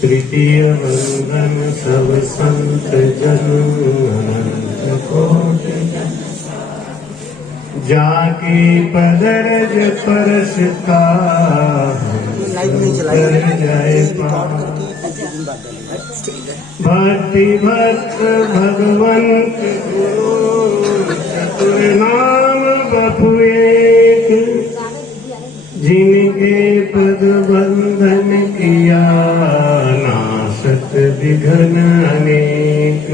तृतीय वंदन सब संत जन अनंत कोटि जाके पदरज परसता जय भक्ति भक्त भगवंत गुरु चतुर नाम बपु एक जिनके पद बंधन किया नासत विघ्न अनेक।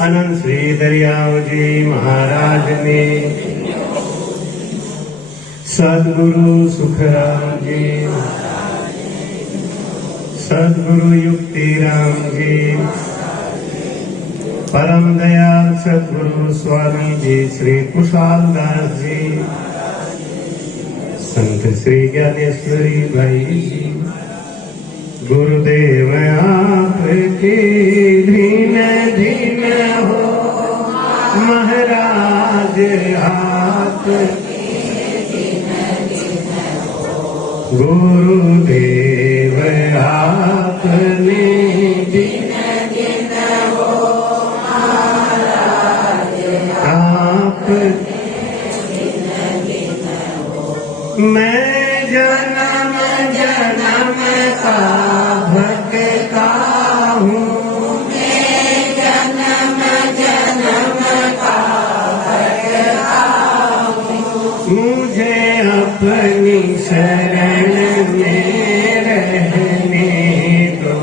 अनंत श्री दरियाव जी महाराज ने सदगुरु सुखराम जी, सदगुरु युक्तिराम जी, परम दयाल सदगुरु स्वामी जी श्री कुशाल दास जी, संत श्री ज्ञानेश्वरी भाई जी, गुरुदेव आपके धीन धीन हो महाराज आप गुरुदेव आपने धीन धीन हो महाराज आप मैं जन्म जन्म का भटका हूँ, मैं जन्म जन्म का भटका हूँ, मुझे अपनी शरण में रहने दो,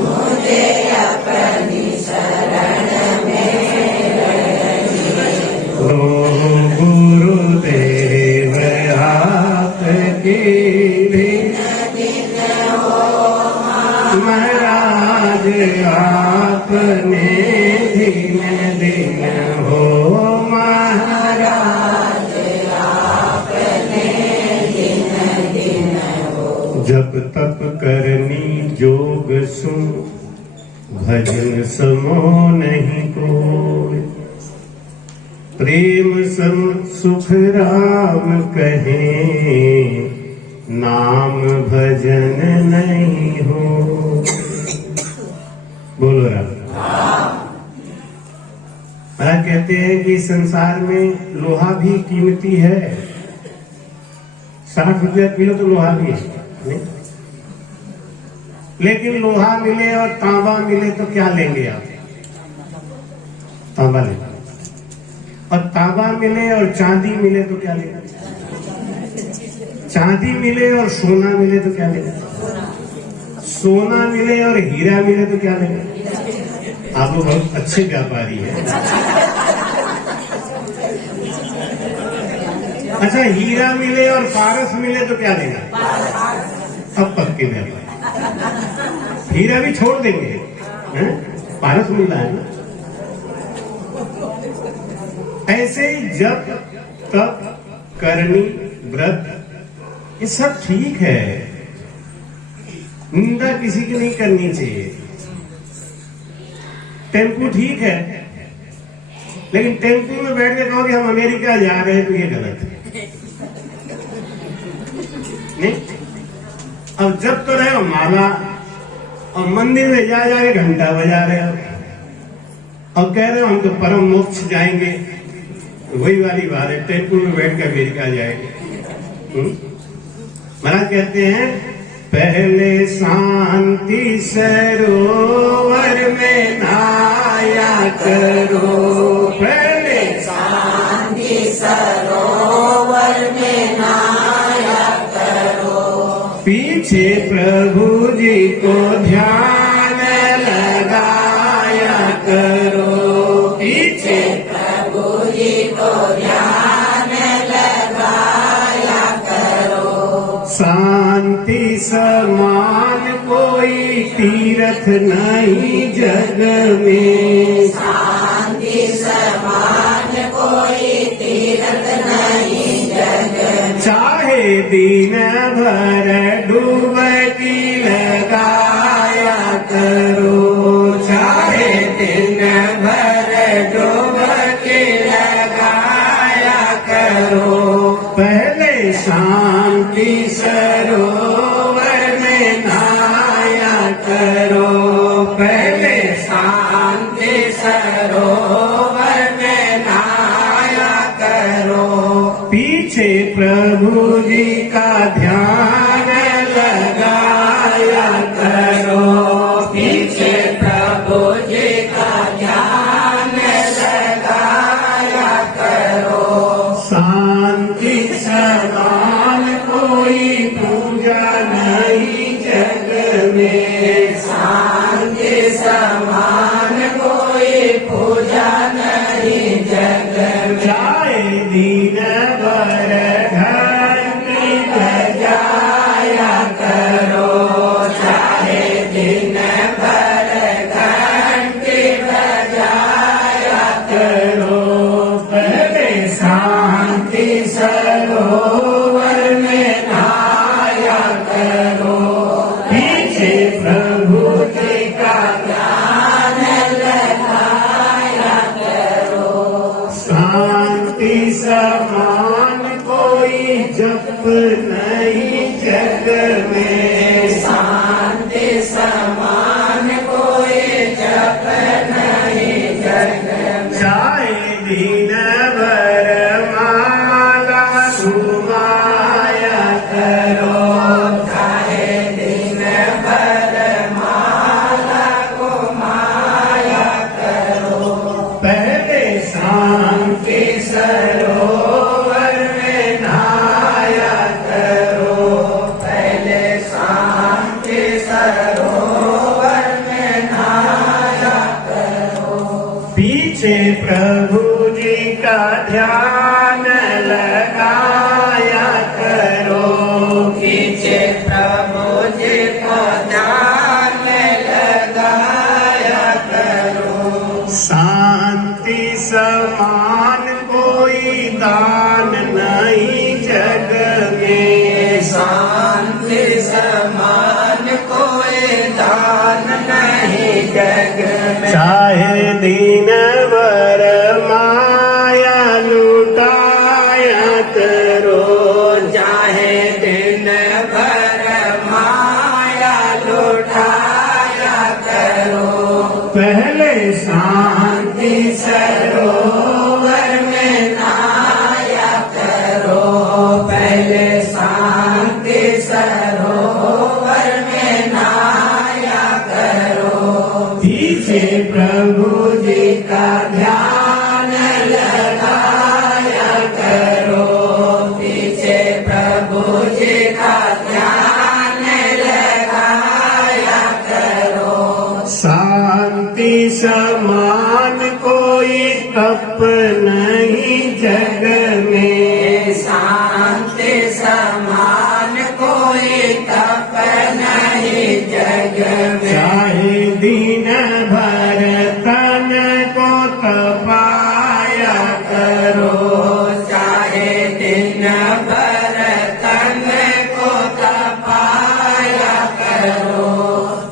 मुझे अपनी शरण में रहने दो। गुरुदेव आपके महाराज आपने दिन दिन हो महाराज आपने दिन दिन हो। जब तप करनी जोग सुन भजन समो नहीं कोई, प्रेम सम सुख राम कहे नाम भजन नहीं हो। बोलो राम। महाराज कहते हैं कि संसार में लोहा भी कीमती है। 60 रुपया किलो तो लोहा भी है नहीं? लेकिन लोहा मिले और तांबा मिले तो क्या लेंगे आप? तांबा लेंगे। और तांबा मिले और चांदी मिले तो क्या लेंगे? चांदी मिले और सोना मिले तो क्या लेंगे? सोना मिले और हीरा मिले तो क्या लेंगे? आप लोग बहुत अच्छे व्यापारी हैं। अच्छा, हीरा मिले और पारस मिले तो क्या लेंगे? अब पक्के व्यापारी। हीरा भी छोड़ देंगे हैं? पारस मिल रहा है ना। ऐसे ही जप तप करनी व्रत ये सब ठीक है, निंदा किसी की नहीं करनी चाहिए। टेम्पू ठीक है, लेकिन टेम्पू में बैठ के कहो कि हम अमेरिका जा रहे हैं तो ये गलत है नहीं। अब जब तो रहे हो माला और मंदिर में जा जाके घंटा बजा रहे हो और कह रहे हो हम तो परम मोक्ष जाएंगे। वही वाली बात है, टेम्पू में बैठ कर अमेरिका जाएंगे। महाराज कहते हैं पहले शांति सरोवर में नहाया करो, पहले शांति सरोवर में नहाया करो, पीछे प्रभु जी को ध्यान लगाया करो, पीछे प्रभु जी को ध्यान लगाया करो। शांति समान कोई तीर्थ नहीं जग में, शांति समान कोई तीर्थ नहीं जग में। चाहे दिन भर डुबकी लगाया करो, चाहे दिन भर डुबकी लगाया करो, पहले शांति सरोवर में नहाया करो, पहले शांति सरोवर में नहाया करो। पीछे प्रभु जी का ध्यान लगाया करो, पीछे प्रभु जी का ध्यान लगाया करो। शांति समान कोई पूजा नहीं जग में, शांति समान कोई पूजा नहीं जग में। चाहे दिन भर घंटी बजाया करो, चाहे दिन भर घंटी बजाया करो। पहले शांति सरोवर में नहाया करो, पीछे प्रभु जी का ध्यान लगाया करो। शांति समान कोई जप नहीं जग में, शांति समान कोई जप नहीं जग में। चाहे दिन भर माला घुमाया करो, चाहे दिन भर माला घुमाया करो। पहले शांति सरोवर में नहाया करो, पहले शांति सरोवर में नहाया करो। पीछे प्रभु जी का ध्यान लगाया करो, पीछे प्रभु जी का ध्यान लगाया करो। शांति समान कोई दान नहीं जग में, शांति समान कोई दान नहीं जग में। चाहे दिन भर माया लुटाया करो, चाहे दिन भर माया लुटाया करो। पहले शांति सरोवर में नहाया करो, पहले शांति सरोवर में नहाया करो। पीछे प्रभु जी का ध्यान लगाया करो, पीछे प्रभु जी का ध्यान लगाया करो। शांति समान कोई तप नहीं जग में, शांति समान कोई तप नहीं जग में। चाहे दिन भर तन को तपाया करो, चाहे दिन भर तन को तपाया करो।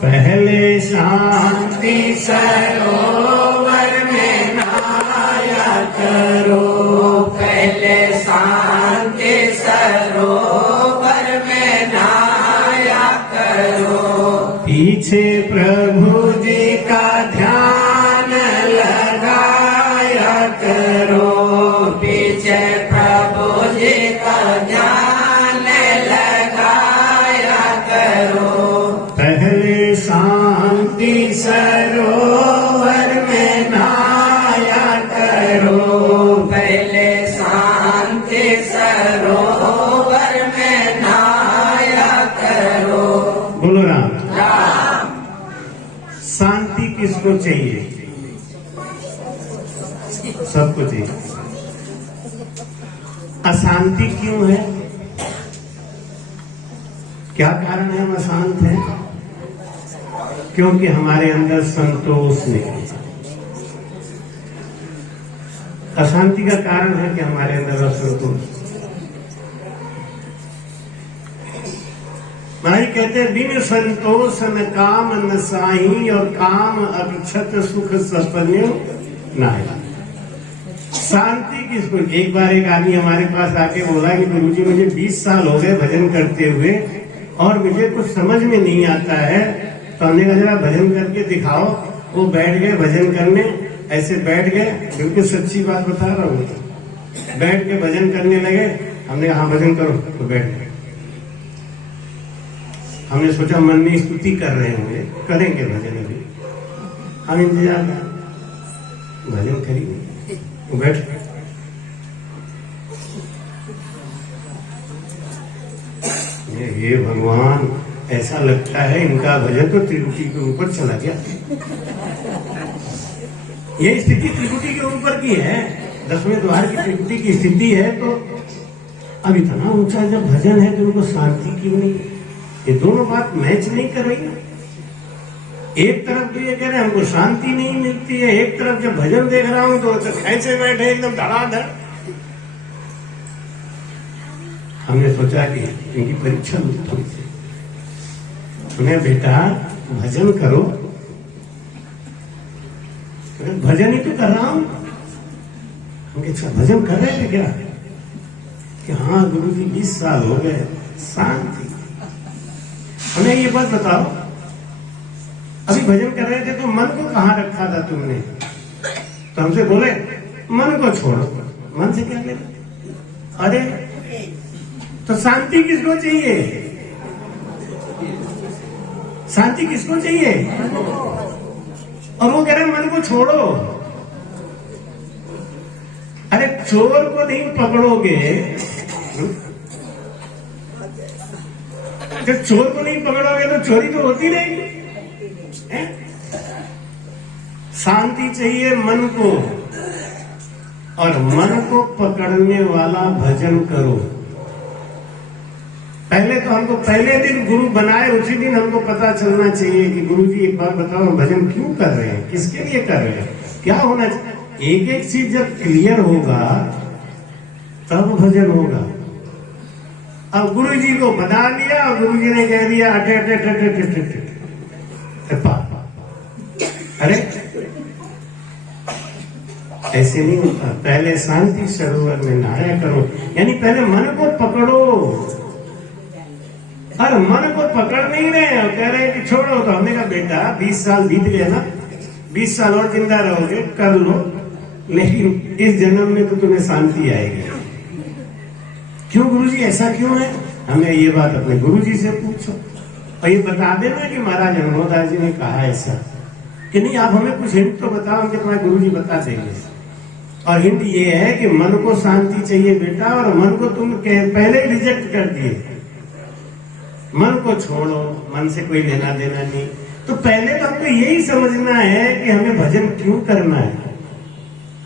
पहले शांति सरोवर में नहाया करो, पहले शांति सरोवर में नहाया करो। पीछे प्रभु जी का ध्यान लगाया करो, पीछे प्रभु जी का ध्यान लगाया करो। पहले शांति सरोवर में नहाया करो, पहले शांति सरोवर में नहाया करो। बोलो राम। शांति किसको चाहिए? सबको चाहिए। अशांति क्यों है? क्या कारण है हम अशांत हैं? क्योंकि हमारे अंदर संतोष नहीं। अशांति का कारण है कि हमारे अंदर असंतोष। महाराज कहते हैं बिन संतोष न काम न साही और काम अक्षत सुख सपन्यो नाहि। शांति किसको। एक बार एक आदमी हमारे पास आके बोला कि गुरुजी मुझे 20 साल हो गए भजन करते हुए और मुझे कुछ समझ में नहीं आता है, तो हमने कहा जरा भजन करके दिखाओ। वो बैठ गए भजन करने, ऐसे बैठ गए, बिल्कुल सच्ची बात बता रहा हूँ, बैठ के भजन करने लगे। हमने कहा हाँ भजन करो, तो बैठ गए। हमने सोचा मन में स्तुति कर रहे होंगे, करेंगे भजन, अभी हम इंतजार कर, भजन करेंगे, वो बैठ गए। ये भगवान, ऐसा लगता है इनका भजन तो त्रिकुटी के ऊपर चला गया। ये स्थिति त्रिकुटी के ऊपर की है, 10वें द्वार की त्रिकुटी की स्थिति है। तो अब इतना ऊंचा जब भजन है तो उनको शांति क्यों नहीं? ये दोनों बात मैच नहीं कर रही। एक तरफ तो ये कह रहे हैं हमको शांति नहीं मिलती है, एक तरफ जब भजन देख रहा हूं तो ऐसे बैठे एकदम धड़ाधड़। हमने सोचा कि इनकी परीक्षा थोड़ी सी, उन्हें बेटा भजन करो। भजन ही तो कर रहा हूं। अच्छा भजन कर रहे थे क्या? कि हाँ गुरुजी 20 साल हो गए, शांति। हमें ये बात बताओ, अभी भजन कर रहे थे तो मन को कहाँ रखा था तुमने? तो हमसे बोले मन को छोड़ो। मन से क्या लेना? अरे तो शांति किसको चाहिए? शांति किसको चाहिए? और वो कह रहे मन को छोड़ो। अरे चोर को नहीं पकड़ोगे, जब चोर को नहीं पकड़ोगे तो चोरी तो होती रहेगी। शांति चाहिए मन को, और मन को पकड़ने वाला भजन करो। पहले तो हमको पहले दिन गुरु बनाए, उसी दिन हमको पता चलना चाहिए कि गुरुजी एक बात बताओ, हम भजन क्यों कर रहे हैं, किसके लिए कर रहे हैं, क्या होना चाहिए। एक एक चीज जब क्लियर होगा तब भजन होगा। अब गुरुजी को बना लिया और गुरुजी ने कह दिया अटे अटे अटे अटे अटे अटे। अरे ऐसे नहीं होता। पहले शांति सरोवर में नहाया करो, यानी पहले मन को पकड़ो। और मन को पकड़ नहीं रहे और कह रहे हैं कि छोड़ो। तो हमने कहा बेटा 20 साल बीत गए ना, 20 साल और जिंदा रहोगे, कर लो, लेकिन इस जन्म में तो तुम्हें शांति आएगी। क्यों गुरुजी, ऐसा क्यों है? हमें ये बात अपने गुरुजी से पूछो और ये बता देना कि महाराज अनुभवदास जी ने कहा ऐसा कि नहीं। आप हमें कुछ हिंट तो बताओ, हम तुम्हारे गुरुजी बता देंगे। और हिंट ये है कि मन को शांति चाहिए बेटा, और मन को तुम पहले रिजेक्ट कर दिए। मन को छोड़ो, मन से कोई लेना देना नहीं। तो पहले तो हमको यही समझना है कि हमें भजन क्यों करना है,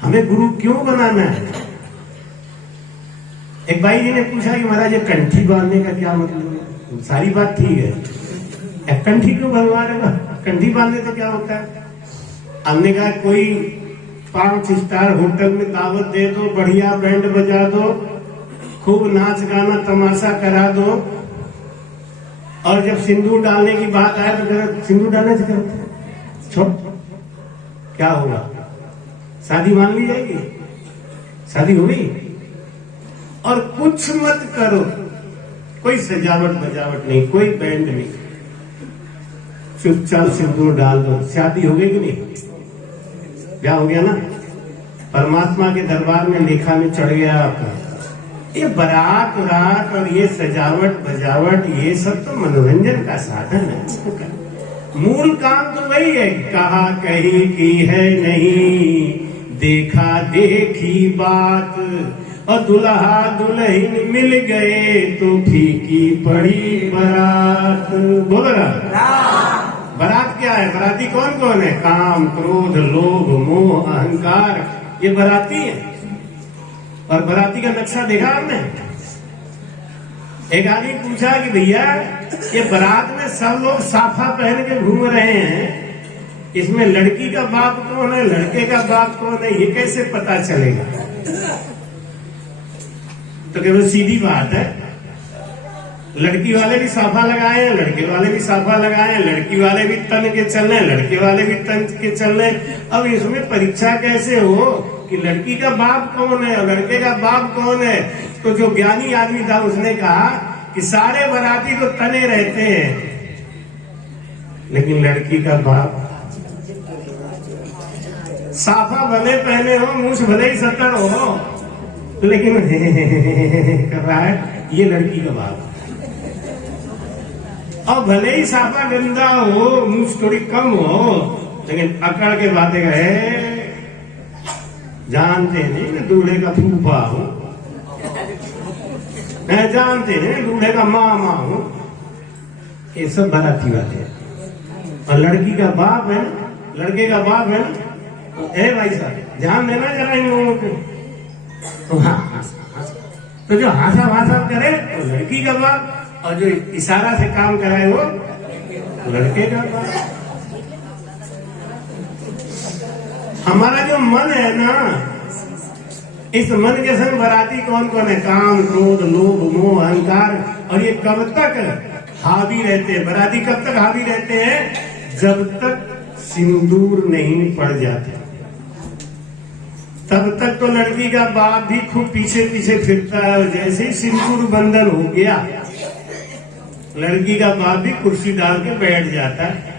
हमें गुरु क्यों बनाना है। एक भाई जी ने पूछा कि महाराज ये कंठी बांधने का क्या मतलब है? सारी बात ठीक है, कंठी क्यों भगवान, कंठी बांधने से क्या होता है? हमने कहा कोई 5 स्टार होटल में दावत दे दो, बढ़िया बैंड बजा दो, खूब नाच गाना तमाशा करा दो, और जब सिंदूर डालने की बात आए तो सिंदूर डालने से छोड़, क्या होगा? शादी मान ली जाएगी? शादी हो गई? और कुछ मत करो, कोई सजावट बजावट नहीं, कोई बैंड नहीं, चुपचाप सिंदूर डाल दो, शादी हो गई कि नहीं? क्या हो गया ना? परमात्मा के दरबार में लेखा में चढ़ गया आपका। ये बारात रात और ये सजावट बजावट ये सब तो मनोरंजन का साधन है। मूल काम तो वही है, कहा कही की है नहीं, देखा देखी बात, और दुल्हा दुल्हन मिल गए तो फीकी पड़ी बारात। बोलो ना, बारात क्या है? बाराती कौन कौन है? काम क्रोध लोभ मोह अहंकार, ये बाराती है। और बाराती का नक्शा देखा आपने? एक आदमी पूछा कि भैया ये बारात में सब लोग साफा पहन के घूम रहे हैं, इसमें लड़की का बाप कौन है, लड़के का बाप कौन है, ये कैसे पता चलेगा? तो केवल सीधी बात है, लड़की वाले भी साफा लगाए हैं, लड़के वाले भी साफा लगाए हैं, लड़की वाले भी तन के चल रहे हैं, लड़के वाले भी तन के चल रहे हैं। अब इसमें परीक्षा कैसे हो कि लड़की का बाप कौन है और लड़के का बाप कौन है, तो जो ज्ञानी आदमी था उसने कहा कि सारे बाराती तो तने रहते हैं, लेकिन लड़की का बाप साफा भले पहने हो, मूछ भले ही 70 हो, लेकिन कर रहा है, ये लड़की का बाप। और भले ही साफा गंदा हो, मूछ थोड़ी कम हो, लेकिन अकड़ के बातें कहे, जानते नहीं कि दूल्हे का फूफा हूं, मैं जानते नहीं दूल्हे का मामा हूं, ये सब बाराती बातें। और लड़की का बाप है, लड़के का बाप है, ए भाई साहब ध्यान देना जरा इन लोगों को। तो हाँ, तो जो हाथा भाषा करे तो लड़की का बाप, और जो इशारा से काम कराए वो लड़के का बाप। हमारा जो मन है ना, इस मन के संग बाराती कौन कौन है? काम, क्रोध, लोभ, मोह, अहंकार। और ये कब तक हावी रहते हैं? बाराती कब तक हावी रहते हैं? जब तक सिंदूर नहीं पड़ जाता, तब तक तो लड़की का बाप भी खूब पीछे पीछे फिरता है। जैसे ही सिंदूर बंधन हो गया, लड़की का बाप भी कुर्सी डाल के बैठ जाता है।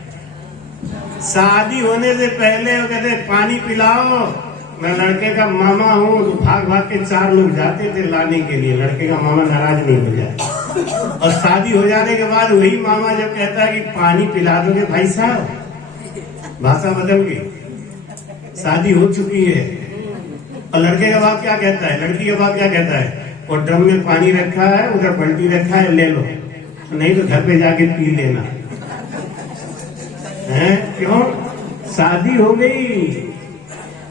शादी होने से पहले वो कहते पानी पिलाओ, मैं लड़के का मामा हूँ, तो भाग भाग के 4 लोग जाते थे लाने के लिए, लड़के का मामा नाराज नहीं हो जाए। और शादी हो जाने के बाद वही मामा जब कहता है कि पानी पिला दोगे भाई साहब, भाषा बदल गई, शादी हो चुकी है। और लड़के का बाप क्या कहता है? लड़की का बाप क्या कहता है? और ड्रम में पानी रखा है, उधर बल्टी रखा है, ले लो, नहीं तो घर पे जाके पी लेना है। क्यों? शादी हो गई।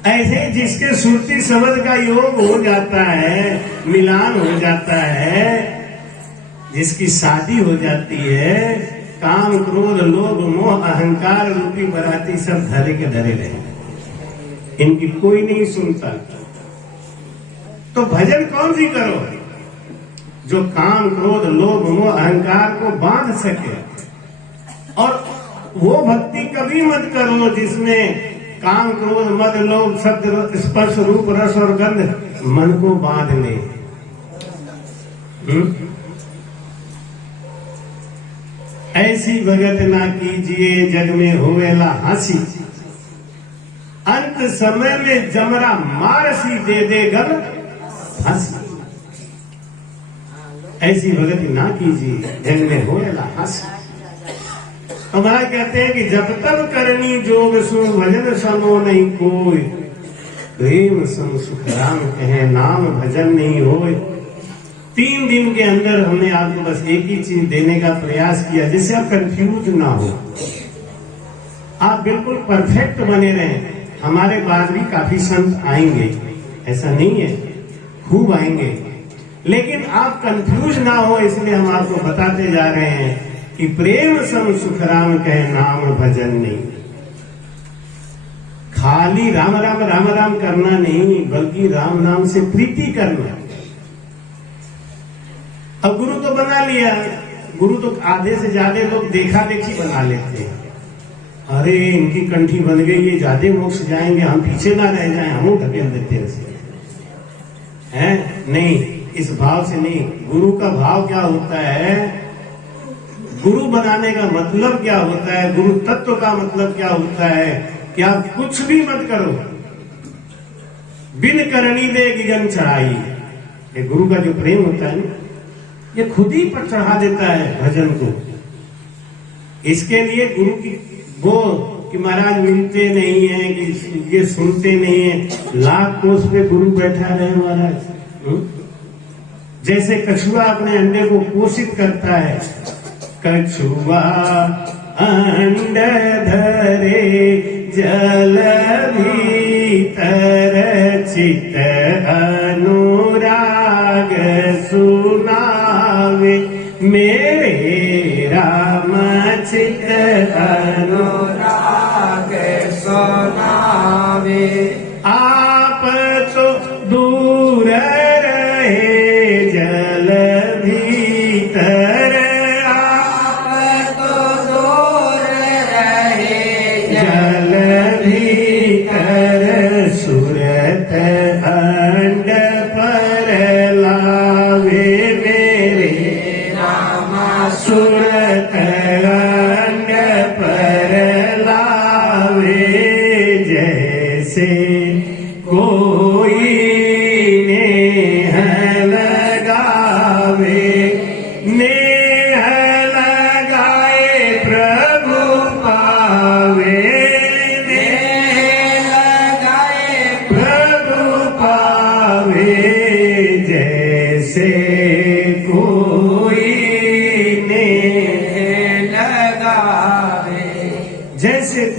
ऐसे जिसके सुरती शब्द का योग हो जाता है, मिलान हो जाता है, जिसकी शादी हो जाती है, काम, क्रोध, लोभ, मोह, अहंकार रूपी बाराती सब धरे के धरे रहे, इनकी कोई नहीं सुनता। तो भजन कौन सी करो? जो काम, क्रोध, लोभ, मोह, अहंकार को बांध सके। और वो भक्ति कभी मत करो जिसमें काम, क्रोध, मद, लोभ, शब्द, स्पर्श, रूप, रस और गंध मन को बांध ले। ऐसी भगत ना कीजिए जग में होवेला हंसी, अंत समय में जमरा मारसी दे दे गल हंसी। ऐसी भगत ना कीजिए जग में होवेला हंसी। हमारा कहते हैं कि जब तक करनी जोग सुन भजन सनो नहीं कोई, प्रेम सम सुख राम कहे नाम भजन नहीं होए। 3 दिन के अंदर हमने आपको बस एक ही चीज देने का प्रयास किया, जिससे आप कंफ्यूज ना हो, आप बिल्कुल परफेक्ट बने रहें। हमारे बाद भी काफी संत आएंगे, ऐसा नहीं है, खूब आएंगे, लेकिन आप कंफ्यूज ना हो, इसलिए हम आपको बताते जा रहे हैं कि प्रेम सम सुख राम कहे नाम भजन नहीं। खाली राम राम राम राम करना नहीं, बल्कि राम नाम से प्रीति करना। अब गुरु तो बना लिया, गुरु तो आधे से ज्यादा लोग देखा देखी बना लेते हैं। अरे इनकी कंठी बन गई, ये ज्यादा मोक्ष जाएंगे, हम पीछे ना रह जाएं, हम ढकेल देते हैं। नहीं, इस भाव से नहीं। गुरु का भाव क्या होता है? गुरु बनाने का मतलब क्या होता है? गुरु तत्व का मतलब क्या होता है? कि आप कुछ भी मत करो, बिन करनी दे गिगन चढ़ाई। ये गुरु का जो प्रेम होता है ना, ये खुद ही पर चढ़ा देता है भजन को। इसके लिए गुरु की वो कि महाराज मिलते नहीं है, कि ये सुनते नहीं है, लाख कोस पे गुरु बैठा रहे महाराज। जैसे कछुआ अपने अंडे को पोषित करता है, कछुआ अंड धरे जल भीतर चित अनुराग सुनावे, मेरे राम चित अनुराग सुनावे। आप तो दूर रहे जल भीतर, आप तो दूर रहे जल भीतर, सुरत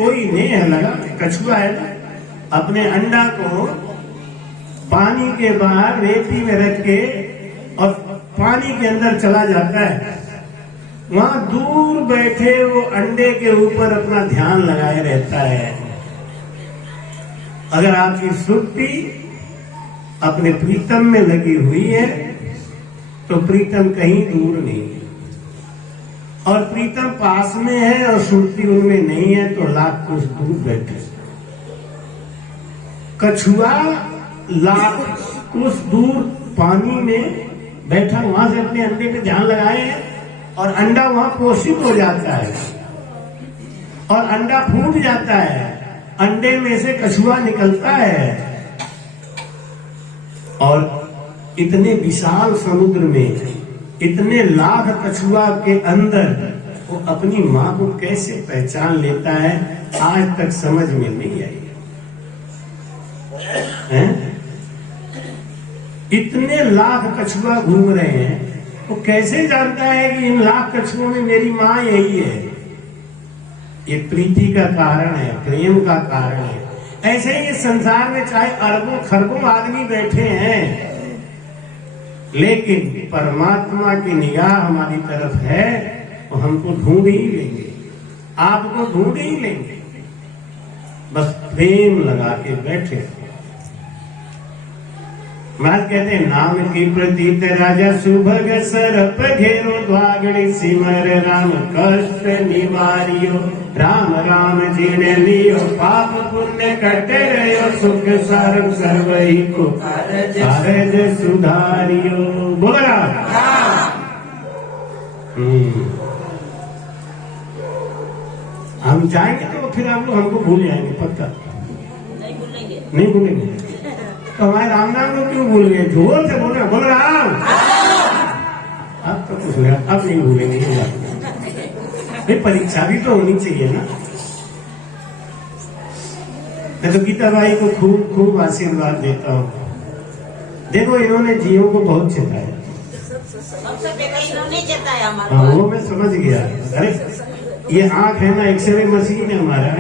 कोई नेह लगा, कछुआ है ना, अपने अंडा को पानी के बाहर रेती में रख के और पानी के अंदर चला जाता है। वहां दूर बैठे वो अंडे के ऊपर अपना ध्यान लगाए रहता है। अगर आपकी सुर्ती अपने प्रीतम में लगी हुई है तो प्रीतम कहीं दूर नहीं है, और प्रीतम पास में है और सुर्ती उनमें नहीं है तो लाख कुछ दूर बैठे। कछुआ लाख कुछ दूर पानी में बैठा, वहां से अपने अंडे पे ध्यान लगाए हैं और अंडा वहां पोषित हो जाता है और अंडा फूट जाता है, अंडे में से कछुआ निकलता है और इतने विशाल समुद्र में इतने लाख कछुआ के अंदर वो अपनी मां को कैसे पहचान लेता है, आज तक समझ में नहीं आई है? इतने लाख कछुआ घूम रहे हैं, वो कैसे जानता है कि इन लाख कछुओं में मेरी मां यही है? ये प्रीति का कारण है, प्रेम का कारण है। ऐसे ही इस संसार में चाहे अरबों खरबों आदमी बैठे हैं, लेकिन परमात्मा की निगाह हमारी तरफ है तो हमको ढूंढ ही लेंगे, आपको ढूंढ ही लेंगे, बस प्रेम लगा के बैठे। महाराज कहते हैं, नाम की प्रतीत राजा सुभग सरप घेरो द्वागड़ी सिमर राम कष्ट निवारियो, राम राम जीने लियो पाप पुण्य कटे रहो, सुख सारंग सर्वहि को कारज सुधारियो। बोल राम। हम जाएंगे तो फिर आप लोग हमको भूल जाएंगे, पक्का नहीं भूलेंगे। तो हमारे राम नाम को क्यों भूल गए? जोर से बोल रहे, बोल राम। अब तो कुछ नहीं, अब नहीं भूलेंगे। ये परीक्षा भी तो होनी चाहिए ना। मैं तो गीता बाई को खूब खूब आशीर्वाद देता हूँ। देखो, इन्होंने जीवों को बहुत चेताया, हाँ वो मैं समझ गया। अरे ये आंख है ना, एक्सरे मशीन है हमारा,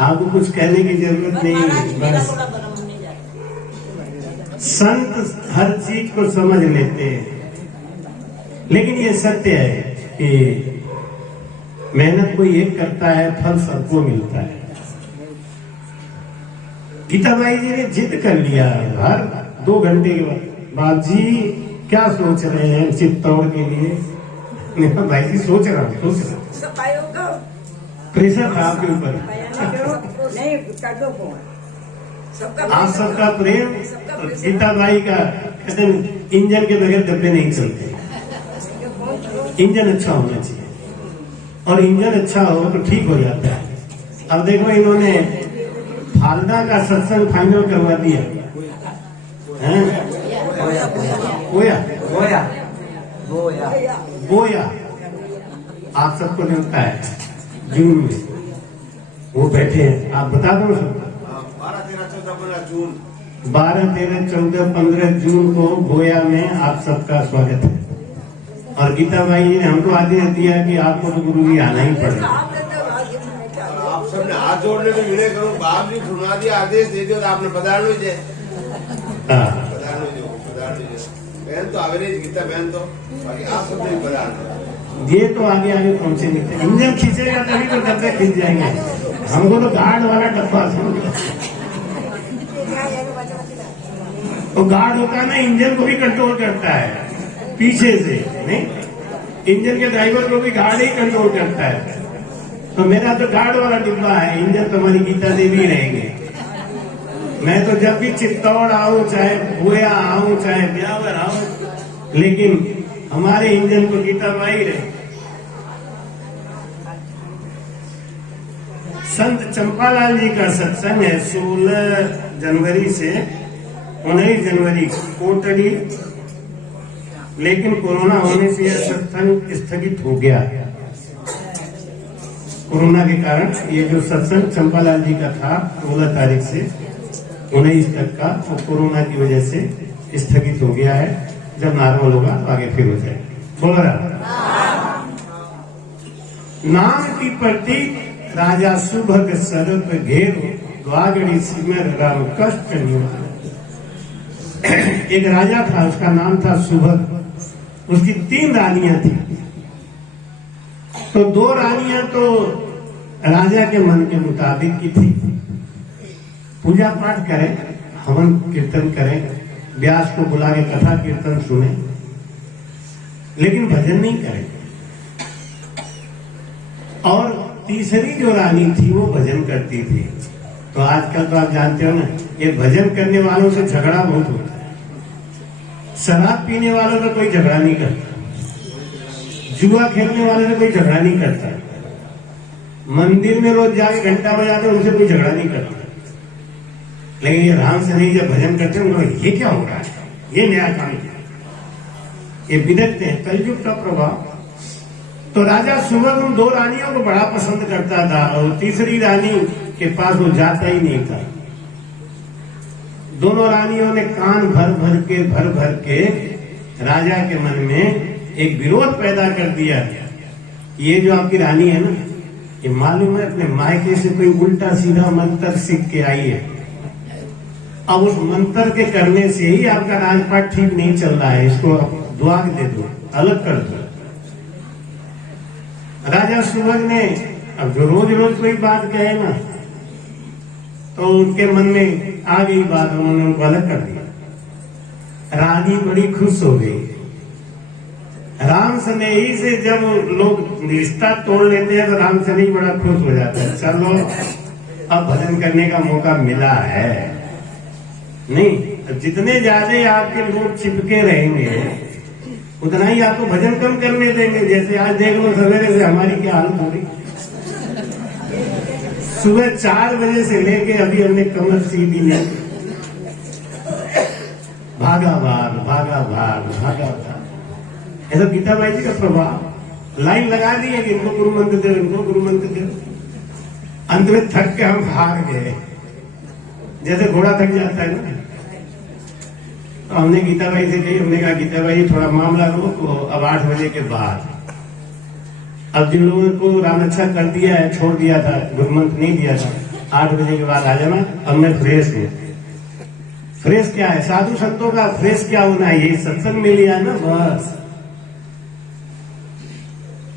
आपको कुछ कहने की जरूरत नहीं। बस संत हर चीज को समझ लेते हैं, लेकिन ये सत्य है कि मेहनत कोई एक करता है, फल सबको मिलता है। गीताबाई जी ने जिद कर लिया, हर 2 घंटे के बाद, जी क्या सोच रहे हैं चित्तौड़ के लिए? मैं कहा, भाई जी सोच रहा हूँ। प्रेशर था आपके ऊपर, आप सबका प्रेम। गीताबाई का कहते हैं, इंजन के बगैर डब्बे नहीं चलते, इंजन अच्छा होना चाहिए, और इंजन अच्छा हो तो ठीक हो जाता है। अब देखो, इन्होंने फालदा का सत्संग फाइनल करवा दिया है। गोया आप सबको मिलता है जून में, वो बैठे हैं। आप बता दो सबको, 12, 13, 14, 15 जून को गोया में आप सबका स्वागत है। और गीताबाई ने हमको आदेश दिया कि आपको तो गुरु जी आना ही पड़ेगा। आप सबने हाथ जोड़ने में विनय करो, बाप जी सुना दिया, आदेश दे दिया, तो आपने पधार लो जे, पधार लो बहन तो आवे नहीं, गीता बहन तो, बाकी आप सबने भी पधार। ये तो आगे आगे पहुंचेंगे, इंजन खींचेगा तभी तो डब्बे खींच जाएंगे। हमको तो गार्ड वाला डब्बा समझ, तो गार्ड होता है ना, इंजन को भी कंट्रोल करता है पीछे से, नहीं इंजन के ड्राइवर को भी गार्ड ही कंट्रोल करता है। तो मेरा तो गार्ड वाला डिब्बा है, इंजन तो हमारी गीता देवी रहेंगे। मैं तो जब भी चित्तौड़ आऊं, चाहे गोया आऊं, चाहे ब्यावर आऊं, लेकिन हमारे इंजन को गीताबाई रहे। संत चंपालाल जी का सत्संग है 16 जनवरी से 19 जनवरी कोटड़ी, लेकिन कोरोना होने से यह सत्संग स्थगित हो गया। कोरोना के कारण ये जो सत्संग चंपालाल जी का था 16 तारीख से 19 तक का, वो कोरोना की वजह से स्थगित हो गया है। जब नॉर्मल होगा तो आगे फिर हो जाएगा। बोल रहा नाम की प्रतीक राजा सुभग सरप घेरो, द्वागड़ी सिमर राम कष्ट निवार। एक राजा था, उसका नाम था सुभग। उसकी 3 रानियां थी। तो 2 रानियां तो राजा के मन के मुताबिक की थी। पूजा पाठ करें, हवन कीर्तन करें, व्यास को बुला के कथा कीर्तन सुने, लेकिन भजन नहीं करें। और तीसरी जो रानी थी वो भजन करती थी। तो आजकल तो आप जानते हो ना, ये भजन करने वालों से झगड़ा बहुत होता है। शराब पीने वालों से कोई झगड़ा नहीं करता, जुआ खेलने वालों से कोई झगड़ा नहीं करता, मंदिर में रोज जाके घंटा बजाते उनसे कोई झगड़ा नहीं करता। लेकिन ये राम से नहीं, जब भजन करते हैं उनको ये क्या हो रहा है, ये नया काम किया, ये बिगड़ते हैं, कलयुग का प्रभाव। तो राजा सुभग उन 2 रानियों को बड़ा पसंद करता था और तीसरी रानी के पास वो जाता ही नहीं था। दोनों रानियों ने कान भर भर के राजा के मन में एक विरोध पैदा कर दिया। ये जो आपकी रानी है ना, ये मालूम है अपने मायके से कोई उल्टा सीधा मंत्र सीख के आई है। अब उस मंत्र के करने से ही आपका राजपाट ठीक नहीं चल रहा है, इसको दुआग दे दो, अलग कर दो। राजा सुभग ने अब जो रोज रोज कोई बात कहे ना, तो उनके मन में आ गई बात, उन्होंने उनको अलग कर दिया। रानी बड़ी खुश हो गई। राम स्नेही से जब लोग रिश्ता तोड़ लेते हैं तो राम स्नेही बड़ा खुश हो जाता है, चलो अब भजन करने का मौका मिला है। नहीं, जितने ज्यादा आपके लोग चिपके रहेंगे उतना ही आपको भजन कम करने देंगे। जैसे आज देख लो, सवेरे से हमारी क्या हालत हो रही, सुबह 4 बजे से लेके अभी हमने कमर सीधी नहीं, भागा भाग। ऐसा गीता बाई जी का प्रभाव। लाइन लगा दी है कि इनको गुरु मंत्र दे, इनको गुरु मंत्र दे। अंत में थक के हम हार गए, जैसे घोड़ा थक जाता है ना। तो हमने गीता बाई से कही, हमने कहा गीता बाई थोड़ा मामला रोको, अब 8 बजे के बाद। अब जिन लोगों को राम रक्षा कर दिया है, छोड़ दिया था, गुरु मंत्र नहीं दिया था, 8 बजे के बाद आ जाना। अब मैं फ्रेश हूँ। फ्रेश क्या है, साधु संतों का फ्रेश क्या होना है, ये सत्संग में लिया ना बस।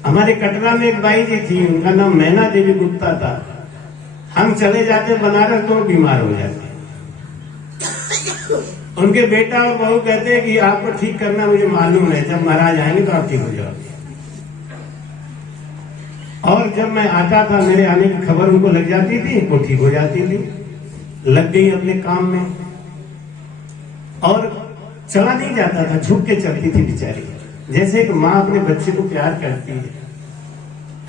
हमारे कटरा में एक बाई जी थी, उनका नाम मैना देवी गुप्ता था। हम चले जाते बनारस तो बीमार हो जाते। उनके बेटा और बहू कहते हैं कि आपको ठीक करना मुझे मालूम है, जब महाराज आएंगे तो आप ठीक हो जाओगे। और जब मैं आता था, मेरे आने की खबर उनको लग जाती थी, वो ठीक हो जाती थी, लग गई अपने काम में। और चला नहीं जाता था, झुक के चलती थी बेचारी, जैसे एक माँ अपने बच्चे को प्यार करती है,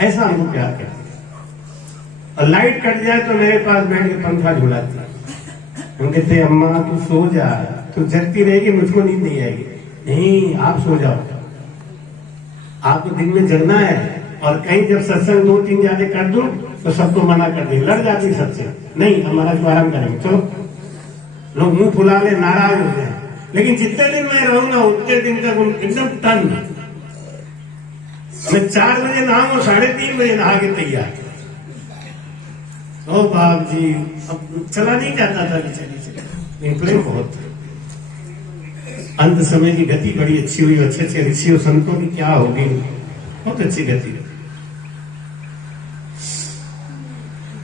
ऐसा हमको प्यार करती है। और लाइट कट जाए तो मेरे पास बैठ के पंखा झुलाती है। हम कहते अम्मा तू सो जा, तू जगती रहेगी, मुझको नींद नहीं आएगी। नहीं, आप सो जाओ, आपको दिन में जगना है। और कहीं जब सत्संग 2-3 ज्यादा कर दूं तो सबको मना कर दे, लड़ जाती सबसे। नहीं, हमारा जो आराम करेंगे, चलो। लोग मुंह फुला ले, नाराज हो जाए। लेकिन जितने दिन मैं रहूंगा उतने दिन तक एकदम टन। मैं 4 बजे नहाऊंगा, 3:30 बजे नहा के तैयार। ओ बाप जी, अब चला नहीं जाता था बेचारी से, प्रेम बहुत। अंत समय की गति बड़ी अच्छी हुई, अच्छे ऋषियों संतों की क्या होगी, बहुत अच्छी गति।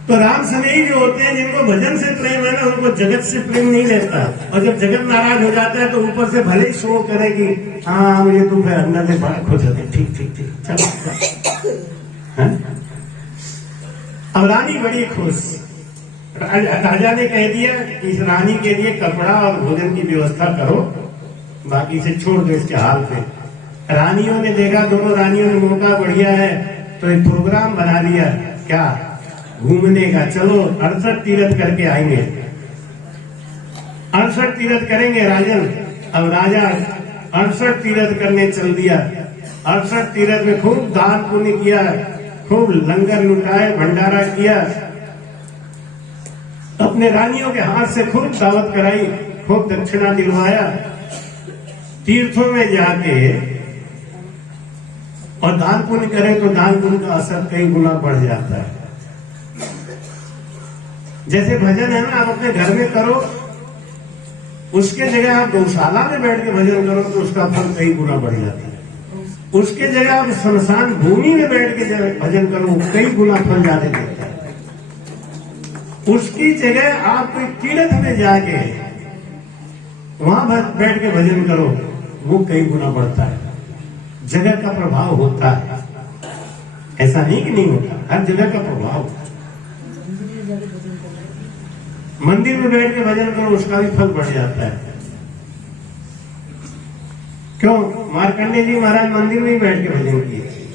तो राम स्नेही जो होते हैं, जिनको भजन से प्रेम है ना, उनको जगत से प्रेम नहीं रहता। और जब जगत नाराज हो जाता है तो ऊपर से भले ही शो करेगी, हाँ मुझे तुम फिर अंदर से बड़ा खुश होते, ठीक ठीक ठीक, चलो। अब रानी बड़ी खुश। राजा ने कह दिया कि इस रानी के लिए कपड़ा और भोजन की व्यवस्था करो, बाकी से छोड़ दो इसके हाल पे। रानियों ने देखा, दोनों रानियों ने मौका बढ़िया है तो एक प्रोग्राम बना लिया, क्या, घूमने का। चलो 68 तीर्थ करके आएंगे, 68 तीर्थ करेंगे राजन। अब राजा 68 तीर्थ करने चल दिया। 68 तीर्थ में खूब दान पुण्य किया, खूब लंगर लुटाए, भंडारा किया, अपने रानियों के हाथ से खूब दावत कराई, खूब दक्षिणा दिलवाया। तीर्थों में जाके और दान पुण्य करें तो दान पुण्य का असर कई गुना बढ़ जाता है। जैसे भजन है ना, आप अपने घर में करो, उसके जगह आप गौशाला में बैठ के भजन करो तो उसका फल कई गुना बढ़ जाता है। उसके जगह आप शमशान भूमि में बैठ के भजन करो, कई गुना फल ज्यादा देता है। उसकी जगह आप कोई तीर्थ में जाके वहां बैठ के भजन करो, वो कई गुना बढ़ता है। जगह का प्रभाव होता है, ऐसा नहीं कि नहीं होता, हर जगह का प्रभाव होता है। मंदिर में बैठ के भजन करो, उसका भी फल बढ़ जाता है। क्यों? मार्कंडेय जी महाराज मंदिर में ही बैठ के भजन किए,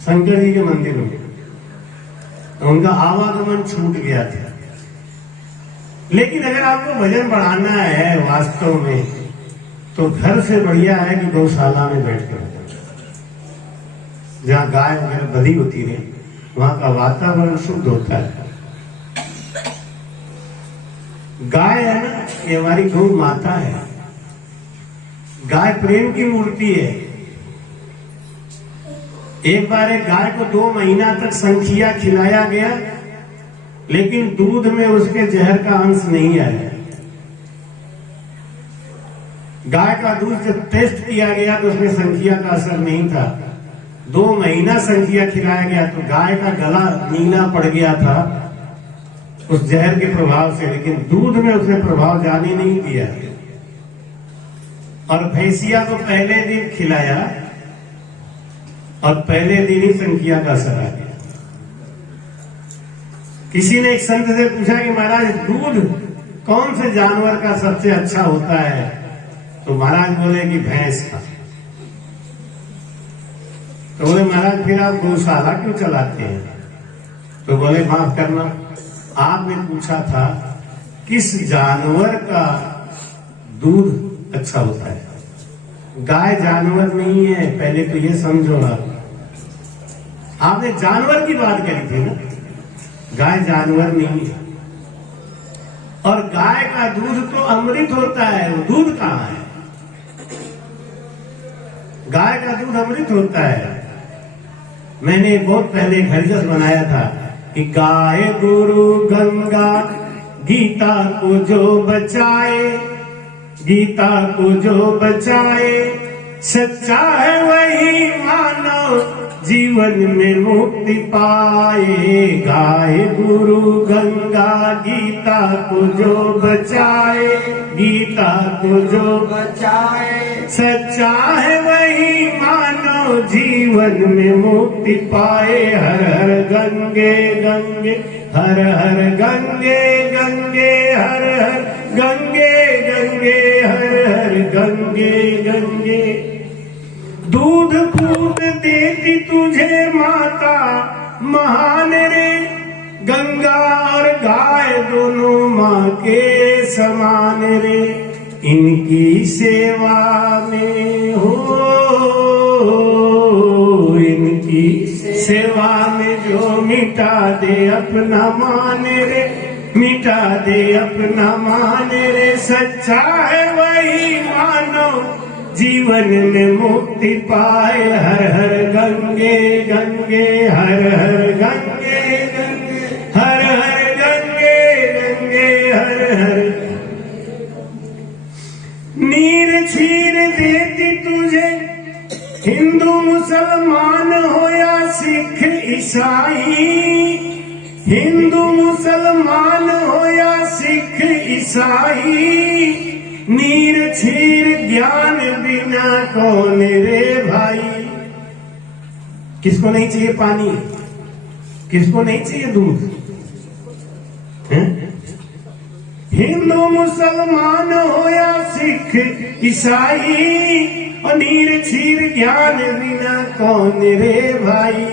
शंकर जी के मंदिर में, तो उनका आवागमन छूट गया था। लेकिन अगर आपको भजन बढ़ाना है वास्तव में, तो घर से बढ़िया है कि गौशाला में बैठ के भजन, जहां गाय वगैरह बधी होती है, वहां का वातावरण शुद्ध होता है। गाय है ना, ये हमारी गौ माता है। गाय प्रेम की मूर्ति है। एक बार एक गाय को 2 महीना तक संखिया खिलाया गया, लेकिन दूध में उसके जहर का अंश नहीं आया। गाय का दूध जब टेस्ट किया गया तो उसमें संखिया का असर नहीं था। 2 महीना संखिया खिलाया गया तो गाय का गला नीला पड़ गया था उस जहर के प्रभाव से, लेकिन दूध में उसने प्रभाव जाने नहीं दिया। और भैंसिया को पहले दिन खिलाया और पहले दिन ही संखिया का असर आ गया। किसी ने एक संत से पूछा कि महाराज दूध कौन से जानवर का सबसे अच्छा होता है? तो महाराज बोले कि भैंस का। तो बोले महाराज फिर आप गौशाला क्यों चलाते हैं? तो बोले माफ करना, आपने पूछा था किस जानवर का दूध अच्छा होता है। गाय जानवर नहीं है, पहले तो ये समझो आप। आपने जानवर की बात करी थी ना, गाय जानवर नहीं है। और गाय का दूध तो अमृत होता है, वो दूध कहां है? गाय का दूध अमृत होता है। मैंने बहुत पहले एक हरिजस बनाया था कि गाय गुरु गंगा गीता को जो बचाए, गीता को जो बचाए, सच्चा है वही मानव जीवन में मुक्ति पाए। गाय गुरु गंगा गीता को जो बचाए, गीता को जो बचाए, सच्चा है वही मानव जीवन में मुक्ति पाए। हर हर गंगे गंगे, हर हर गंगे गंगे, हर हर गंगे गंगे, हर हर गंगे गंगे। दूध फूट देती तुझे माता महान रे, गंगा और गाय दोनों माँ के समान रे। इनकी सेवा में हो, इनकी सेवा में जो मिटा दे अपना मान रे, मिटा दे अपना मान रे। सच्चा है वही मानव जीवन में मुक्ति पाए। हर हर गंगे गंगे, हर हर गंगे गंगे, हर हर गंगे गंगे, हर हर। नीर छीर देती तुझे हिंदू मुसलमान हो या सिख ईसाई, हिंदू मुसलमान हो या सिख ईसाई। नीर छीर ज्ञान बिना कौन रे भाई। किसको नहीं चाहिए पानी? किसको नहीं चाहिए दूध? हिंदू मुसलमान हो या सिख ईसाई, और नीर छीर ज्ञान बिना कौन रे भाई।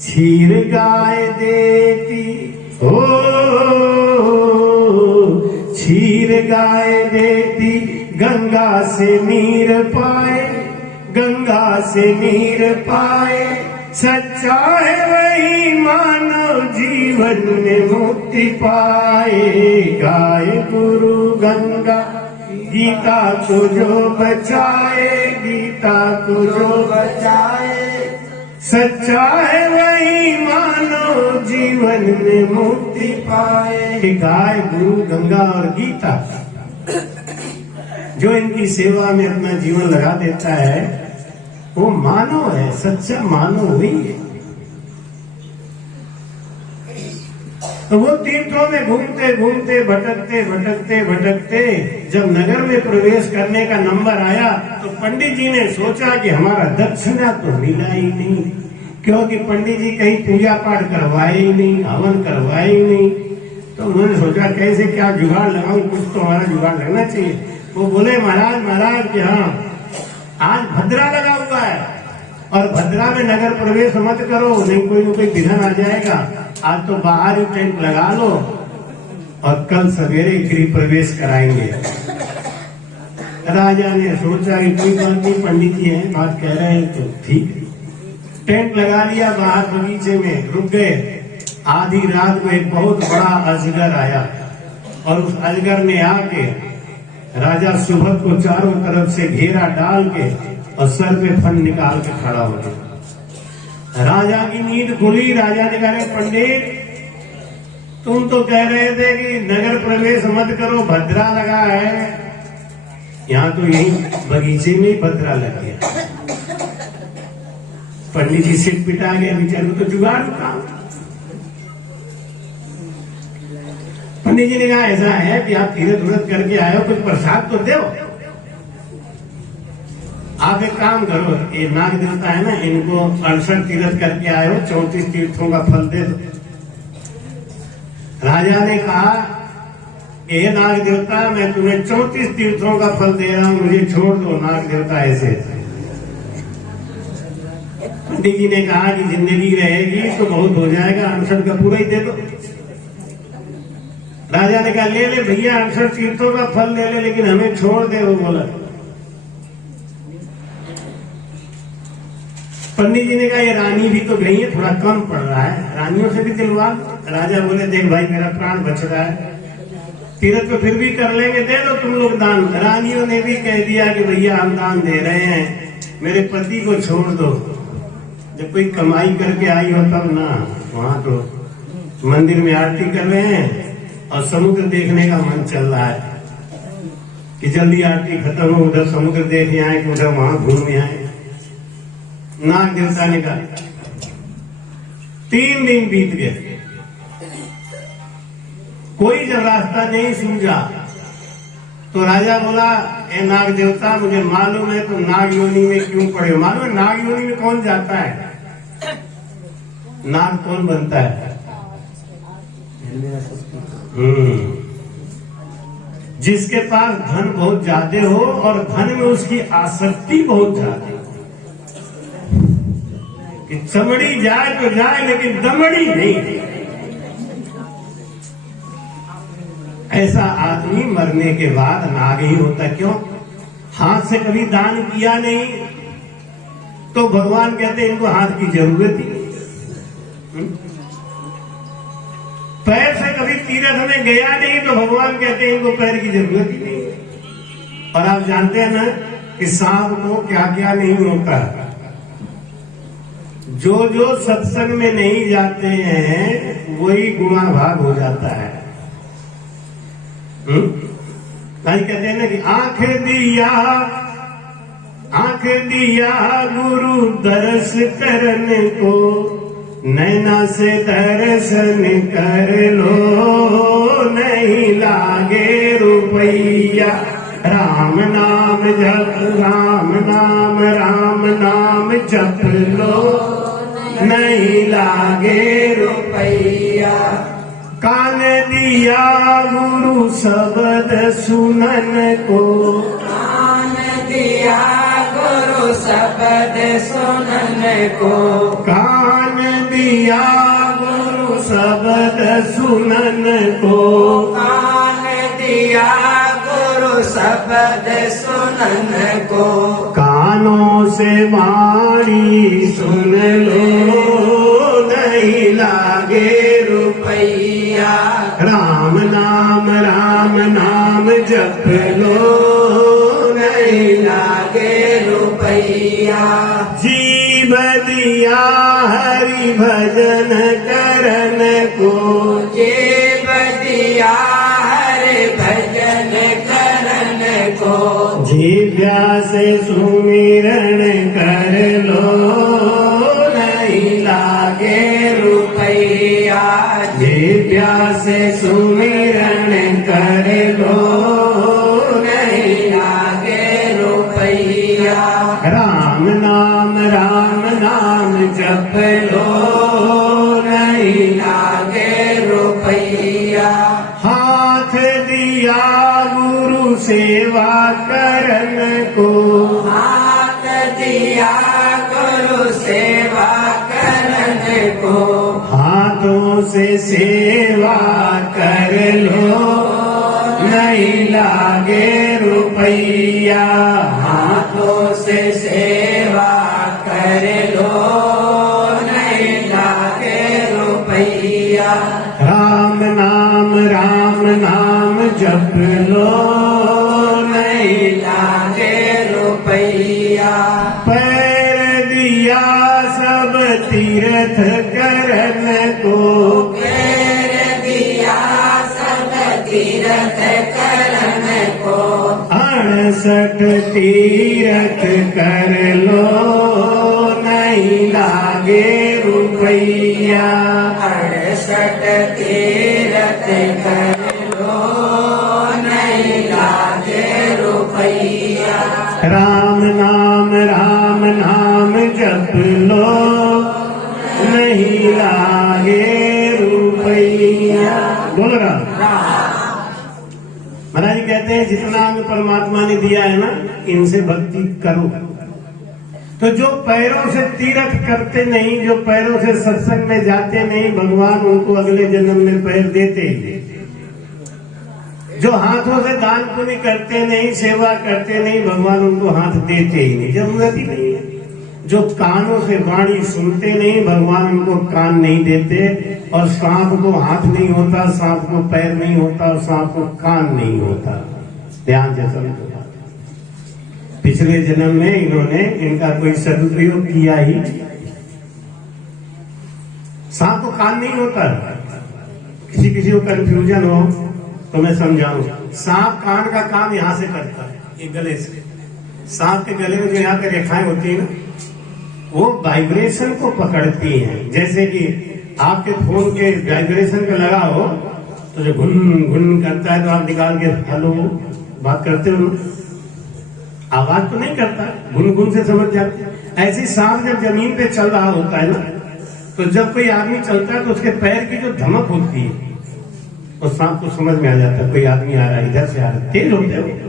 छीर गाय देती हो, छीर गाय देती गंगा से नीर पाए, गंगा से नीर पाए। सच्चा है वही मानव जीवन में मुक्ति पाए। गाय गुरु गंगा गीता को जो बचाए, गीता को जो बचाए, सच्चा है वही मानो जीवन में मुक्ति पाए। कि गाय, गुरु, गंगा और गीता जो इनकी सेवा में अपना जीवन लगा देता है वो मानव है, सच्चा मानव वही है। तो वो तीर्थों में घूमते घूमते भटकते भटकते भटकते जब नगर में प्रवेश करने का नंबर आया तो पंडित जी ने सोचा कि हमारा दक्षिणा तो मिला ही नहीं, क्योंकि पंडित जी कहीं पूजा पाठ करवाए ही नहीं, हवन करवाए ही नहीं। तो उन्होंने सोचा कैसे क्या जुगाड़ लगाऊं, कुछ तो हमारा जुगाड़ लगना चाहिए। वो बोले महाराज कि हाँ आज भद्रा लगा हुआ है और भद्रा में नगर प्रवेश मत करो, नहीं कोई न कोई विघ्न आ जाएगा। आज तो बाहर ही टेंट लगा लो और कल सवेरे गृह प्रवेश कराएंगे। राजा ने सोचा कि कोई बात नहीं, पंडित जी हैं बात कह रहे हैं तो ठीक है। टेंट लगा लिया, बाहर बगीचे में रुक गए। आधी रात को एक बहुत बड़ा अजगर आया और उस अजगर ने आके राजा सुभग को चारों तरफ से घेरा डाल के और सर पे फन निकाल के खड़ा हो गया। राजा की नींद खुली। राजा ने कहा पंडित तुम तो कह रहे थे कि नगर प्रवेश मत करो, भद्रा लगा है। यहाँ तो यही बगीचे में ही भद्रा लग गया। पंडित जी सिर पिटा गया, बेचारे को तो जुगाड़ काम। पंडित जी ने कहा ऐसा है कि आप तीरथ व्रत करके आए हो, कुछ प्रसाद तो दो। आप एक काम करो, ये नाग देवता है ना, इनको 68 तीर्थ करके आए हो, 34 तीर्थों का फल दे दो। राजा ने कहा ये नाग देवता मैं तुम्हें 34 तीर्थों का फल दे रहा हूं, मुझे छोड़ दो। नाग देवता ऐसे। पंडित जी ने कहा कि जिंदगी रहेगी तो बहुत हो जाएगा, 68 का पूरा ही दे दो। राजा ने कहा ले ले भैया 68 तीर्थों का फल ले ले, लेकिन हमें छोड़ दे। वो बोला। पंडित जी ने कहा ये रानी भी तो गई है, थोड़ा कम पड़ रहा है, रानियों से भी दिलवा। राजा बोले देख भाई मेरा प्राण बच रहा है, तीर्थ तो फिर भी कर लेंगे, दे दो तुम लोग दान। रानियों ने भी कह दिया कि भैया हम दान दे रहे हैं, मेरे पति को छोड़ दो। जब कोई कमाई करके आई हो तब ना, वहां तो मंदिर में आरती कर रहे हैं और समुद्र देखने का मन चल रहा है कि जल्दी आरती खत्म हो, उधर समुद्र देख आए कि उधर वहां घूम आए। नाग देवता ने कहा 3 दिन बीत गए, कोई जब रास्ता नहीं सूझा तो राजा बोला ए नाग देवता मुझे मालूम है तो नाग योनि में क्यों पड़े हो। मालूम है नाग योनि में कौन जाता है, नाग कौन बनता है? जिसके पास धन बहुत ज्यादा हो और धन में उसकी आसक्ति बहुत ज्यादा हो, कि चमड़ी जाए तो जाए लेकिन दमड़ी नहीं। ऐसा आदमी मरने के बाद नाग ही होता। क्यों? हाथ से कभी दान किया नहीं तो भगवान कहते इनको हाथ की जरूरत ही नहीं। पैर से कभी तीर्थ में गया नहीं तो भगवान कहते इनको पैर की जरूरत ही नहीं। और आप जानते हैं ना कि सांप को क्या क्या नहीं होता। जो जो सत्संग में नहीं जाते हैं वही गुणा भाग हो जाता है। भाई कहते हैं ना कि आंख दिया गुरु दर्श करने को, नैना से दर्शन कर लो, नहीं लागे रुपैया। राम नाम जप राम नाम जप लो, नहीं लागे रुपैया। कान दिया गुरु शब्द सुनन को, कान दिया गुरु शब्द सुनन को, कान दिया गुरु शब्द सुनन को, कान दिया गुरु शब्द सुनन को। कानों से वाणी सुन लो, नहीं लागे रुपैया। राम नाम जप लो, नहीं लागे रुपैया। जीव जीव दिया हरि भजन करन को, जीव दिया हरि भजन करन को, जीव्या से सुमिरन कर लो नहीं लागे रुपैया, जीव्या से सुमिरन कर लो नहीं लागे रुपैया, राम नाम जप लो नहीं लागे रुपैया, हाथ दिया गुरु सेवा करन को, हाथ दिया गुरु सेवा करन को, हाथों से सेवा कर लो नहीं लागे रुपैया, हाथों से सेवा कर लो नहीं लागे रुपैया, राम नाम जप लो नहीं लागे रुपैया, पैर दिया सब तीर्थ करन को, पैर दिया सब तीर्थ करन को, 68 तीर्थ कर लो नहीं लागे रुपैया, 68 तीर्थ कर लो नहीं लागे रुपैया, राम नाम जप लो नहीं लागे रुपैया। बोल राम। महाराज जी कहते हैं जितना हमें परमात्मा ने दिया है ना, इनसे भक्ति करो। तो जो पैरों से तीर्थ करते नहीं, जो पैरों से सत्संग में जाते नहीं, भगवान उनको अगले जन्म में पैर देते ही। जो हाथों से दान पुण्य करते नहीं, सेवा करते नहीं, भगवान उनको हाथ देते ही नहीं, जरूरत ही नहीं है। जो कानों से वाणी सुनते नहीं, भगवान उनको कान नहीं देते। और सांप को हाथ नहीं होता, सांप को पैर नहीं होता, और सांप को कान नहीं होता। ध्यान से समझो। पिछले जन्म में इन्होंने इनका कोई सदुपयोग किया ही। सांप को कान नहीं होता। किसी को कंफ्यूजन हो तो मैं समझाऊं। सांप कान का काम यहाँ से करता है, ये गले से। सांप के गले में जो यहाँ पे रेखाएं होती है ना, वो वाइब्रेशन को पकड़ती हैं। जैसे कि आपके फोन के वाइब्रेशन पे लगा हो तो जो घुन घुन करता है तो आप निकाल के हेलो बात करते हो, आवाज तो नहीं करता, घुन घुन से समझ जाते हैं। ऐसे सांप जब जमीन पे चल रहा होता है ना, तो जब कोई आदमी चलता है तो उसके पैर की जो धमक होती है, उस सांप को समझ में आ जाता है कोई आदमी आ रहा है, इधर से आ रहा है। तेज होते हैं।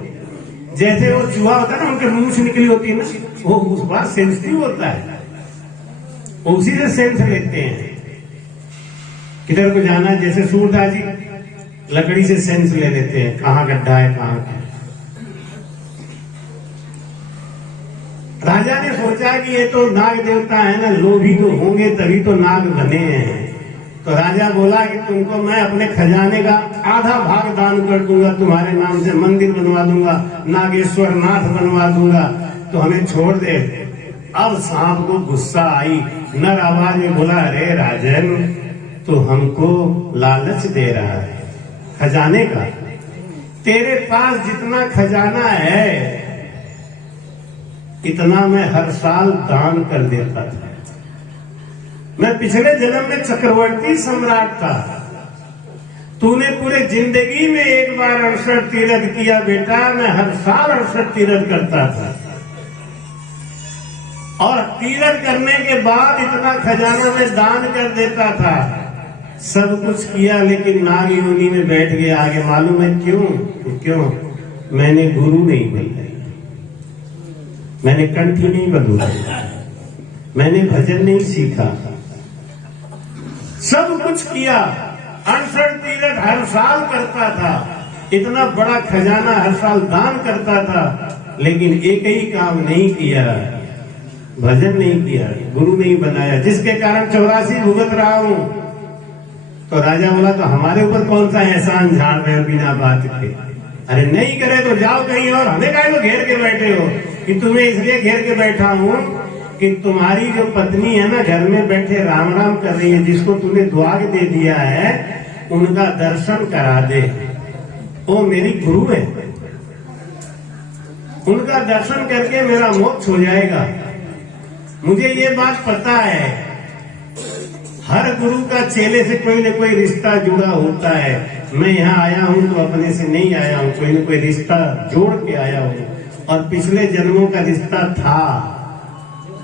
जैसे वो चूहा होता है ना, उनके मुंह से निकली होती है ना, वो उस बात सेंसिटिव होता है, उसी से सेंस लेते हैं किधर को जाना है। जैसे सूरदास जी लकड़ी से सेंस ले लेते हैं, कहाँ गड्ढा है कहाँ क्या। राजा ने सोचा कि ये तो नाग देवता है ना, लोभी तो होंगे तभी तो नाग बने हैं। तो राजा बोला कि तुमको मैं अपने खजाने का आधा भाग दान कर दूंगा, तुम्हारे नाम से मंदिर बनवा दूंगा, नागेश्वर नाथ बनवा दूंगा, तो हमें छोड़ दे। अब सांप को गुस्सा आई, नर आवाज में बोला, अरे राजन, तो हमको लालच दे रहा है खजाने का। तेरे पास जितना खजाना है इतना मैं हर साल दान कर देता था। मैं पिछले जन्म में चक्रवर्ती सम्राट था, तूने पूरे जिंदगी में एक बार 68 तीर्थ किया बेटा, मैं हर साल 68 तीर्थ करता था। और तीर्थ करने के बाद इतना खजाना मैं दान कर देता था। सब कुछ किया लेकिन नाग योनि में बैठ गया आगे। मालूम है क्यों? मैंने गुरु नहीं बनाया, मैंने कंठी नहीं बदलाई, मैंने भजन नहीं सीखा। सब कुछ किया, 68 तीर्थ हर साल करता था, इतना बड़ा खजाना हर साल दान करता था, लेकिन एक ही काम नहीं किया, भजन नहीं किया, गुरु नहीं बनाया, जिसके कारण 84 भुगत रहा हूं। तो राजा बोला, तो हमारे ऊपर कौन सा एहसान झाड़ रहे हो बिना बात के? अरे नहीं करे तो जाओ कहीं और, हमें काहे को घेर के बैठे हो? कि तुम्हें इसलिए घेर के बैठा हूं कि तुम्हारी जो पत्नी है ना घर में बैठे राम राम कर रही है, जिसको तूने दुआग दे दिया है, उनका दर्शन करा दे। वो मेरी गुरु है, उनका दर्शन करके मेरा मोक्ष हो जाएगा। मुझे ये बात पता है, हर गुरु का चेले से कोई न कोई रिश्ता जुड़ा होता है। मैं यहाँ आया हूँ तो अपने से नहीं आया हूँ, कोई न कोई रिश्ता जोड़ के आया हूँ, और पिछले जन्मों का रिश्ता था,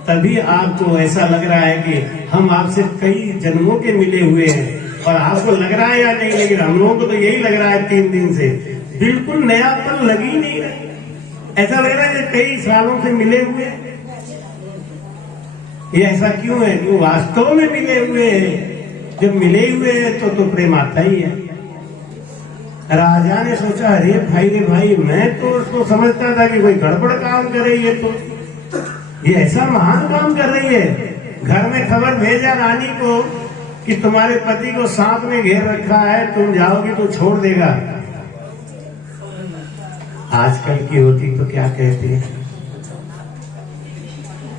तभी आपको ऐसा लग रहा है कि हम आपसे कई जन्मों के मिले हुए हैं। और आपको लग रहा है या नहीं, लेकिन हम लोगों को तो यही लग रहा है 3 दिन से, बिल्कुल नयापन लग ही नहीं रहा। ऐसा लग रहा है कि कई सालों से मिले हुए हैं। ये ऐसा क्यों है? वो वास्तव में मिले हुए हैं। जब मिले हुए हैं तो प्रेम आता ही है। राजा ने सोचा, अरे भाई रे भाई, मैं तो उसको समझता था कि कोई गड़बड़ काम कर रही है, तो ये ऐसा महान काम कर रही है। घर में खबर भेजा रानी को कि तुम्हारे पति को सांप ने घेर रखा है, तुम जाओगी तो छोड़ देगा। आजकल की होती तो क्या कहती है?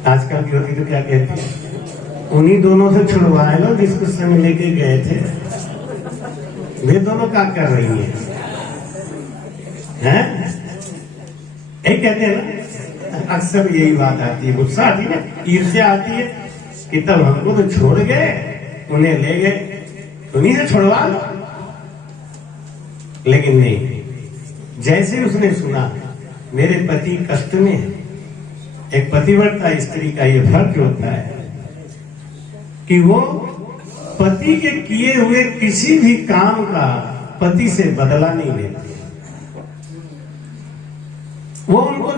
आजकल की होती तो क्या कहती है? उन्हीं दोनों से छुड़वाए लो जिसको संग लेके गए थे। वे दोनों क्या कर रही हैं? यही कहते हैं ना, अक्सर यही बात आती है, गुस्सा आती है, ईर्ष्या आती है कि तब हमको तो छोड़ गए, उन्हें ले गए, उन्हीं से छुड़वा लो। लेकिन नहीं, जैसे उसने सुना मेरे पति कष्ट में है, एक पतिव्रता स्त्री का ये फर्ज होता है कि वो पति के किए हुए किसी भी काम का पति से बदला नहीं लेती। वो उनको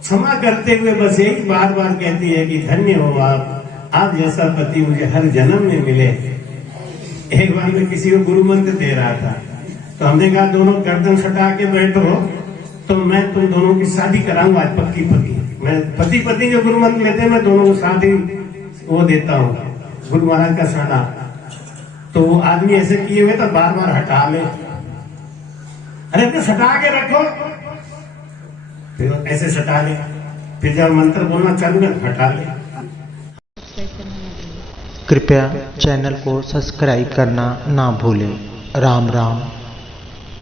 क्षमा करते हुए बस यही बार बार कहती है कि धन्य हो आप जैसा पति मुझे हर जन्म में मिले। एक बार मैं किसी को गुरु मंत्र दे रहा था, तो हमने कहा दोनों गर्दन सटा के बैठो, तो मैं तुम दोनों की शादी कराऊंगा आज पक्की पक्की। मैं पति पत्नी जो गुरु मंत्र लेते हैं, मैं दोनों को शादी वो देता हूँ, गुरु महाराज का सादा। तो वो आदमी ऐसे किए हुए तो बार बार हटा ले, अरे अपने सटा के रखो, फिर ऐसे सटा ले, फिर जब मंत्र बोलना चालू कर हटा ले। कृपया चैनल को सब्सक्राइब करना ना भूलें। राम राम।